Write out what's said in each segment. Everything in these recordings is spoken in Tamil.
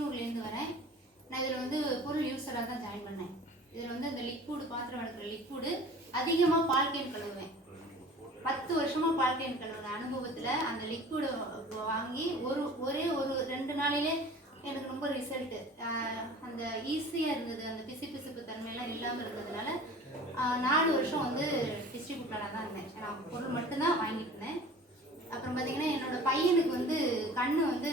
கீழூர்லேருந்து வரேன். நான் இதில் வந்து பொருள் யூஸராக தான் ஜாயின் பண்ணேன். இதில் வந்து இந்த லிக்விடு, பாத்திரம் வளர்க்குற லிக்விடு, அதிகமாக பால் கேன் கழுவுவேன். 10 வருஷமாக பால் கேன் கழுவுன அனுபவத்தில் அந்த லிக்விடு வாங்கி ஒரே ஒரு 2 நாளிலே எனக்கு ரொம்ப ரிசல்ட்டு. அந்த ஈஸியாக இருந்தது, அந்த பிசுப்பு தன்மையெல்லாம் இல்லாமல் இருந்ததுனால 4 வருஷம் வந்து டிஸ்ட்ரிபியூட்டராக தான் இருந்தேன். நான் பொருள் மட்டும்தான் வாங்கிட்டு இருந்தேன். அப்புறம் பார்த்தீங்கன்னா என்னோடய பையனுக்கு வந்து கண் வந்து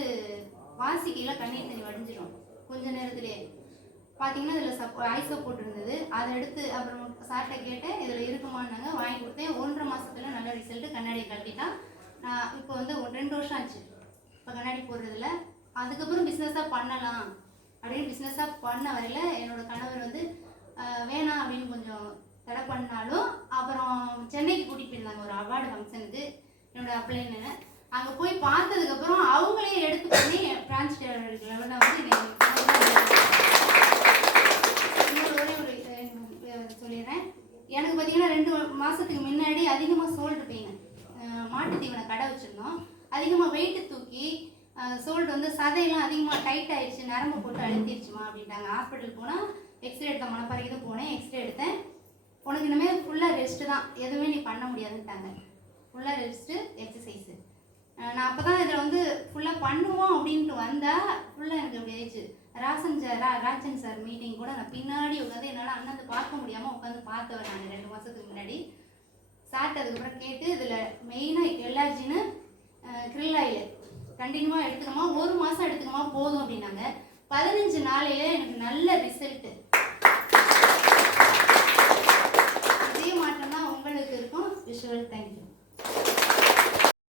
வாசிக்கையில் கண்ணீர் தண்ணி வடிஞ்சிடும் கொஞ்ச நேரத்துலேயே. பார்த்தீங்கன்னா இதில் ஐசோப் போட்டிருந்தது. அதை எடுத்து அப்புறம் சார்கிட்ட கேட்டேன், இதில் இருக்குமான்னாங்க. வாங்கி கொடுத்தேன். 1.5 மாதத்துல நல்ல ரிசல்ட்டு. கண்ணாடியை கட்டிட்டான். நான் இப்போ வந்து 2 வருஷம் ஆச்சு இப்போ கண்ணாடி போடுறதில்ல. அதுக்கப்புறம் பிஸ்னஸாக பண்ணலாம் அப்படின்னு பிஸ்னஸாக பண்ண வரையில் என்னோடய கணவர் வந்து வேணாம் அப்படின்னு கொஞ்சம் தடை பண்ணாலும், அப்புறம் சென்னைக்கு கூட்டிகிட்டு போயிருந்தாங்க ஒரு அவார்டு ஃபங்க்ஷனுக்கு என்னோடய அப்ளைன்னு. அங்கே போய் பார்த்ததுக்கப்புறம் அவங்களே எடுத்து பண்ணி பிரான்ச் லெவலில் வந்து ஒரே ஒரு சொல்லிடுறேன். எனக்கு பார்த்தீங்கன்னா 2 மாதத்துக்கு முன்னாடி அதிகமாக சோல்டு பெயின், மாட்டு தீவன கடை வச்சுருந்தோம். அதிகமாக வெயிட்டு தூக்கி சோல்டு வந்து சதையெல்லாம் அதிகமாக டைட் ஆகிடுச்சு, நரம்பு போட்டு அழுத்திடுச்சுமா அப்படின்ட்டாங்க. ஹாஸ்பிட்டல் போனால் எக்ஸ்ரே எடுத்தேன். மணப்பாறைக்கு தான் போனேன். எக்ஸ்ரே எடுத்தேன். உனக்கு இனிமேல் ஃபுல்லாக ரெஸ்ட்டு தான், எதுவுமே நீ பண்ண முடியாதுன்ட்டாங்க. ஃபுல்லாக ரெஸ்ட்டு, எக்ஸசைஸு. நான் அப்போ தான் இதில் வந்து ஃபுல்லாக பண்ணுவோம் அப்படின்ட்டு வந்தால் ஃபுல்லாக எனக்கு அப்படி ஆயிடுச்சு. ராஜன் சார் மீட்டிங் கூட நான் பின்னாடி உட்காந்து என்னால் அண்ணாந்து பார்க்க முடியாமல் உட்காந்து பார்த்தவன் நான் 2 மாதத்துக்கு முன்னாடி. சாப்பிட்டு அதுக்கப்புறம் கேட்டு இதில் மெயினாக எல்ஆர்ஜின்னு கிரில் ஆயில் கண்டினியூவாக எடுத்துக்கமா, 1 மாதம் எடுத்துக்கமா போதும் அப்படின்னாங்க. 15 நாளையில எனக்கு நல்ல ரிசல்ட்டு. இதே மாற்றம் தான் உங்களுக்கு இருக்கும். விஷுவல். தேங்க்யூ.